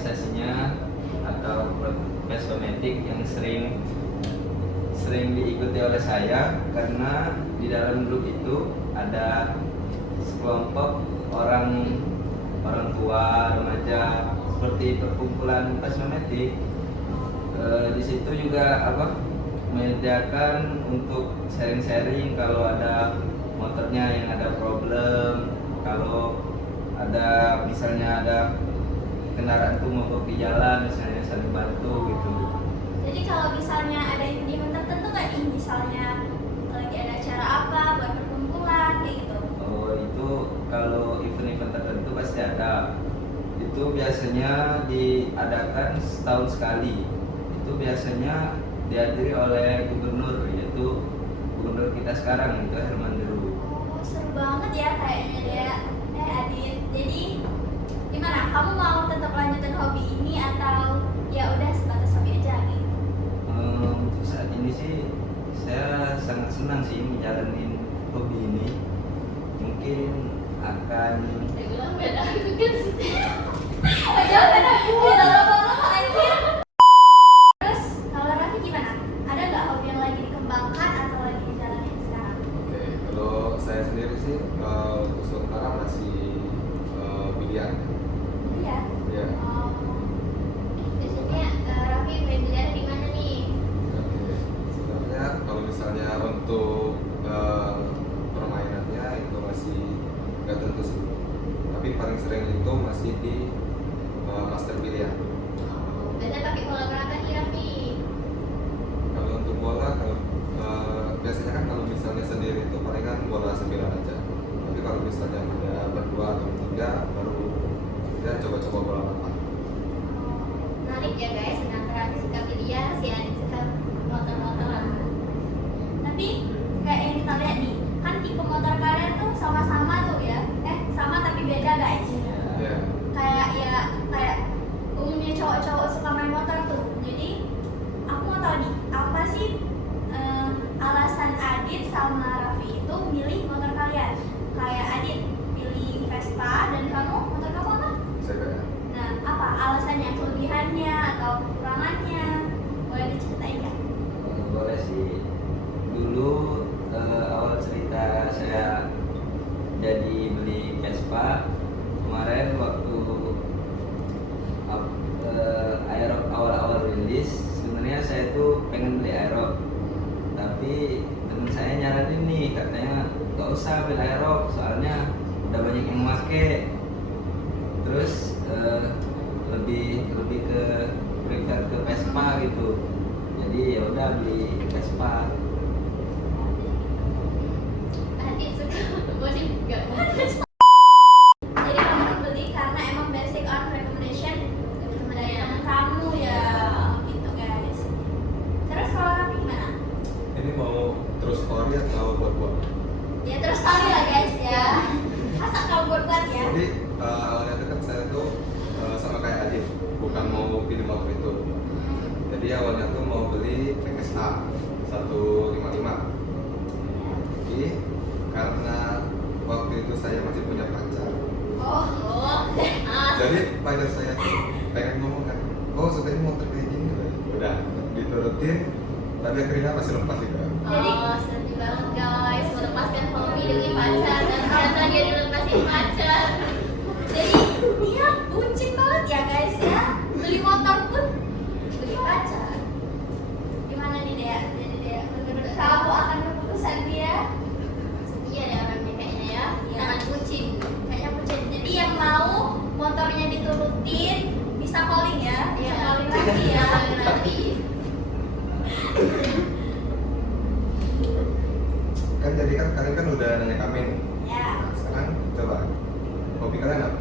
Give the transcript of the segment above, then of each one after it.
organisasinya atau klub Pesmatic yang sering diikuti oleh saya, karena di dalam grup itu ada sekelompok orang tua, remaja, seperti perkumpulan Pesmatic. Di situ juga menyediakan untuk sharing-sharing kalau ada motornya yang ada problem, kalau ada misalnya ada kendaraan tuh mogok di jalan, misalnya saling bantu gitu. Jadi kalau misalnya ada event tertentu nggak nih, misalnya lagi ada acara apa buat perkumpulan kayak gitu? Oh, itu kalau event-event tertentu pasti ada. Itu biasanya diadakan setahun sekali. Itu biasanya dihadiri oleh gubernur, yaitu gubernur kita sekarang, itu Herman Deru. Oh, seru banget ya kayaknya dia. Adit, jadi gimana? Kamu mau tetap lanjutin hobi ini atau ya udah sebatas hobi aja gitu? Untuk saat ini sih saya sangat senang sih menjalani hobi ini. Mungkin akan Beda lama-lama anjir. Terus kalau Raffi gimana? Ada nggak hobi yang lagi dikembangkan atau lagi dijalanin sekarang? Oke, kalau saya sendiri sih untuk sementara masih biliar. Iya. Ya. Biasanya Raffi main biliar di mana nih? Oke. Sebenarnya kalau misalnya untuk permainannya itu masih nggak tentu sih. Tapi paling sering itu masih di master biliar. Biasanya pakai bola berapa nih Raffi? Kalau untuk bola, kalau biasanya kan kalau misalnya sendiri itu paling kan bola 9 aja. Tapi kalau misalnya ada berdua atau bertiga, baru kita coba-coba bola 8. Menarik ya guys, sedangkan Raffi suka biliar, si Adit suka motor-motoran. Tapi kayak yang kita lihat nih, kan tipe motor kalian tuh sama-sama tuh ya, sama tapi beda guys. Ya. Kayak umumnya cowok-cowok suka main motor tuh. Jadi aku mau tahu nih, apa sih alasan Adit sama Raffi itu milih motor kalian? Kayak Adit pilih Vespa dan kamu, motor kamu apa? Saya Nah, apa alasannya, kelebihannya atau kekurangannya? Boleh diceritain nggak? boleh sih. Dulu awal cerita saya jadi beli Vespa kemarin waktu Aerox awal-awal rilis. Sebenarnya saya tuh pengen beli Aerox, tapi teman saya nyaranin nih, katanya gak usah beli Aerox soalnya udah banyak yang make. Terus lebih ke prefer ke Vespa gitu. Jadi ya udah beli Vespa. Adit suka body nggak? Jadi kamu tuh beli karena emang basic on recommendation dari teman kamu ya, gitu guys. Terus kalau Raffi gimana? ini mau terus story atau buat-buat? Ya terus story lah guys ya. Masa kalau buat ya? Jadi awalnya itu kan saya tuh sama kayak Adit, bukan mau pilih motor itu. Jadi awalnya tuh mau beli PSA 155. Jadi karena waktu itu saya masih punya pacar. Jadi pacar saya tuh pengen ngomong kan, oh sukanya motor kayak gini. Udah diturutin, tapi akhirnya masih lepas juga. Jadi sedih banget guys, melepaskan hobi demi pacar dan ternyata dia dilepasin pacar. Jadi dia bucin banget ya guys ya. Beli motor pun beli pacar. Gimana nih Dea? Jadi Dea, menurut kamu akan keputusan dia? Iya deh orangnya kayaknya ya. Sangat bucin. Kayaknya bucin. Jadi yang mau motornya diturutin bisa calling ya. Bisa calling lagi ya. Calling lagi. Kan jadi kan kalian kan udah nanya kami nih. Ya. Nah, sekarang coba hobi kalian apa?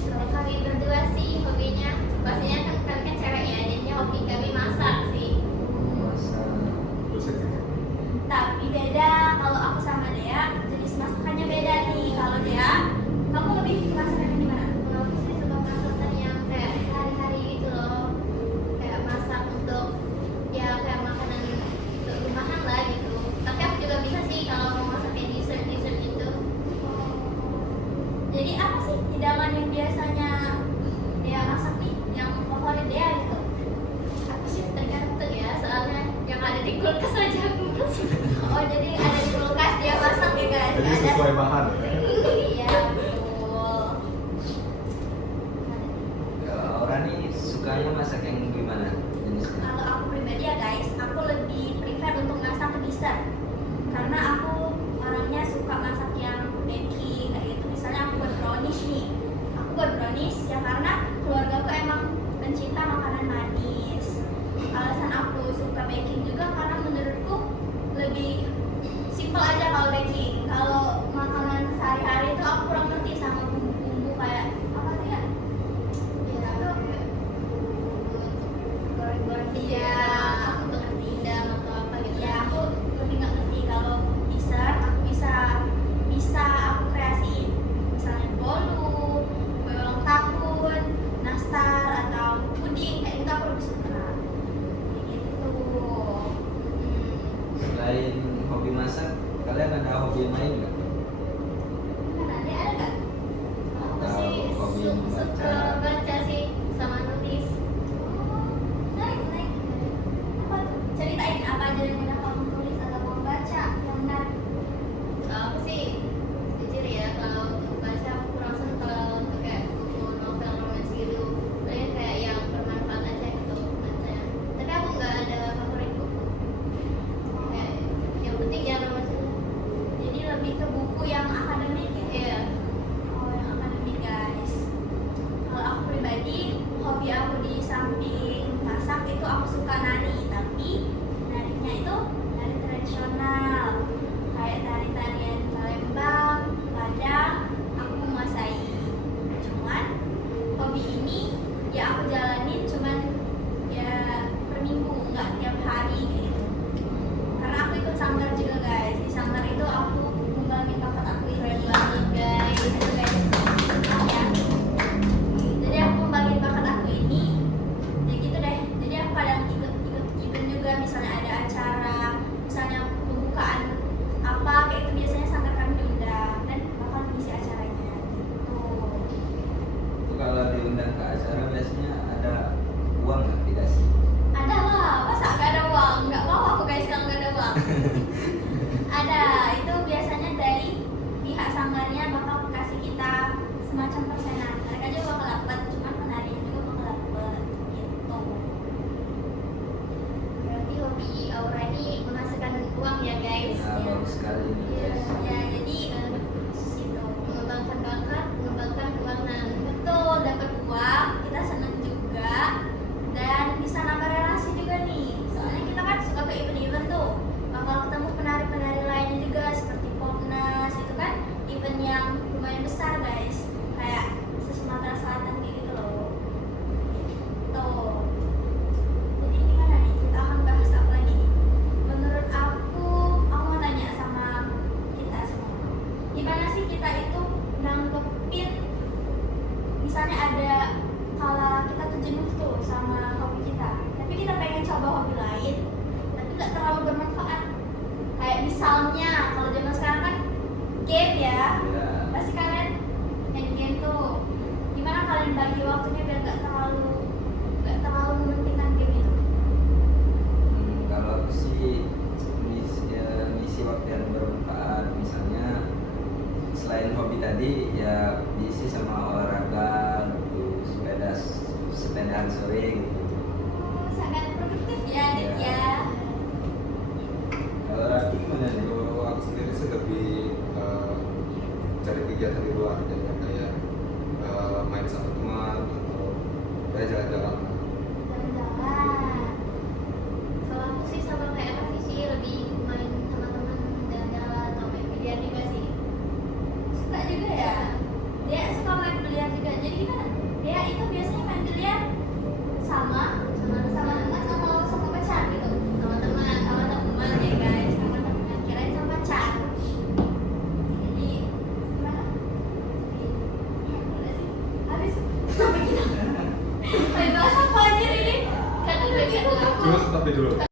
Kalau kami berdua sih hobinya, pastinya kan kami kan cewek ya, jadinya hobi kami masak sih. Masa Terus itu. Tapi beda kalau aku sama Dea, jenis masakannya beda nih. Kalau Dea, kamu lebih suka masakan yang gimana? Kalau aku sih suka masakan yang kayak sehari-hari gitu loh, kayak masak untuk ya kayak makanan untuk rumahan lah gitu. Tapi aku juga bisa sih kalau mau masak kayak dessert gitu. Jadi apa sih hidangan yang biasanya Dea masak nih, yang favorit dia gitu. Aku sih tergantung ya, soalnya yang ada di kulkas aja aku nggak suka. Oh jadi ada di kulkas dia masak ya guys. Jadi Ada- sesuai bahan ya. Iya betul. Kalau Aura nih sukanya masak yang gimana jenisnya? Kalau aku pribadi ya guys, aku lebih prefer untuk masak dessert. Karena aku orangnya suka masak yang baking kayak gitu. Misalnya aku buat brownies nih. Aku buat brownies ya karena keluarga aku emang pencinta makanan manis. Alasan aku suka baking juga karena menurutku lebih simple aja kalau baking. Kalau makanan sehari-hari itu aku kurang ngerti sama bumbu-bumbu kayak apa sih ya? Ya, goreng-goreng Iya, aku tuh ngerti. pindang atau apa gitu. Ya aku lebih nggak ngerti kalau dessert aku bisa aku kreasiin misalnya bolu, kue ulang tahun, nastar atau puding kayak gitu aku lebih suka kayak gitu. Selain hobi masak, kalian ada hobi yang lain nggak? Gimana? Dia ada nggak? Aku Atau sih hobi suka membaca? baca sih sama nulis. Naik. Apa tuh? Ceritain apa aja yang udah kamu tulis atau kamu baca yang menarik. Aku sih jujur ya, kalau untuk baca aku kurang seneng kalau untuk kayak buku novel romance gitu. Paling kayak yang bermanfaat aja gitu bacanya. Tapi aku nggak ada favorit buku. Kayak yang penting ya romance itu. Jadi lebih ke buku yang akademik ya. Iya. Oh, yang akademik guys. Kalau aku pribadi, hobi aku di samping masak itu aku suka nari, tapi narinya itu nari tradisional, kayak tari-tarian Palembang, Padang, aku menguasai. Cuman hobi ini ya aku jalanin cuman ya per minggu, nggak tiap hari gitu. Karena aku ikut sanggar juga guys. Di sanggar itu aku ngembangin bakat aku Keren itu banget guys. guys. Ya. Jadi aku ngembangin bakat aku ini ya gitu deh. Jadi aku kadang ikut event juga, misalnya ada acara, misalnya pembukaan apa kayak itu biasanya sanggar kami diundang dan bakal mengisi acaranya gitu. Itu kalau diundang ke acara biasanya ada uang nggak dikasih? Ada lah, masa nggak ada uang? Nggak mau aku guys kalau nggak ada uang. Ada, itu biasanya dari pihak sanggarnya bakal kasih kita semacam persenan. Mereka juga bakal dapat, cuman penarinya juga bakal dapat gitu. Berarti hobi Aura ini menghasilkan uang ya guys. Nah, bagus sekali nih guys. Ya jadi Gitu. Mengembangkan bakat, mengembangkan keuangan. betul, dapat uang, kita seneng juga dan bisa nambah relasi juga nih. Soalnya kita kan suka ke event-event tuh, bakal ketemu penari-penari lainnya juga seperti Popnas itu kan event yang lumayan besar guys, kayak se-Sumatera Selatan kayak gitu loh. Tuh. Jadi gimana nih? Kita akan bahas apa lagi? Menurut aku mau tanya sama kita semua. Gimana sih kita itu nanggepin misalnya ada kala kita tuh jenuh tuh sama hobi kita, tapi kita pengen coba hobi lain, tapi nggak terlalu bermanfaat. Kayak misalnya kalau zaman sekarang kan game ya, Ya, pasti kalian main game tuh. Gimana kalian bagi waktunya biar nggak terlalu mementingkan game itu? kalau aku sih ngisi waktu yang bermanfaat, misalnya selain hobi tadi ya diisi sama olahraga gitu, sepedaan sore gitu. Oh, sangat produktif ya, Dit Ya. ya. Kalau Raffi gimana nih? Kalau aku sendiri sih lebih cari kegiatan di luar, jadi kayak main sama teman atau kayak jalan-jalan. Jalan-jalan. Kalau aku sih sama kayak Raffi sih, lebih main sama teman jalan-jalan atau main biliar juga sih. Suka juga ya. Dia suka main biliar juga. Jadi gimana? Dia itu biasanya main biliar sama teman atau sama pacar gitu. Sama teman. Sama teman ya guys, sama teman. Kirain sama pacar. Jadi gimana? Gimana sih? Habis sampai kita. Ayo bahas apa aja ini? Kan udah gitu. Cuma tapi dulu.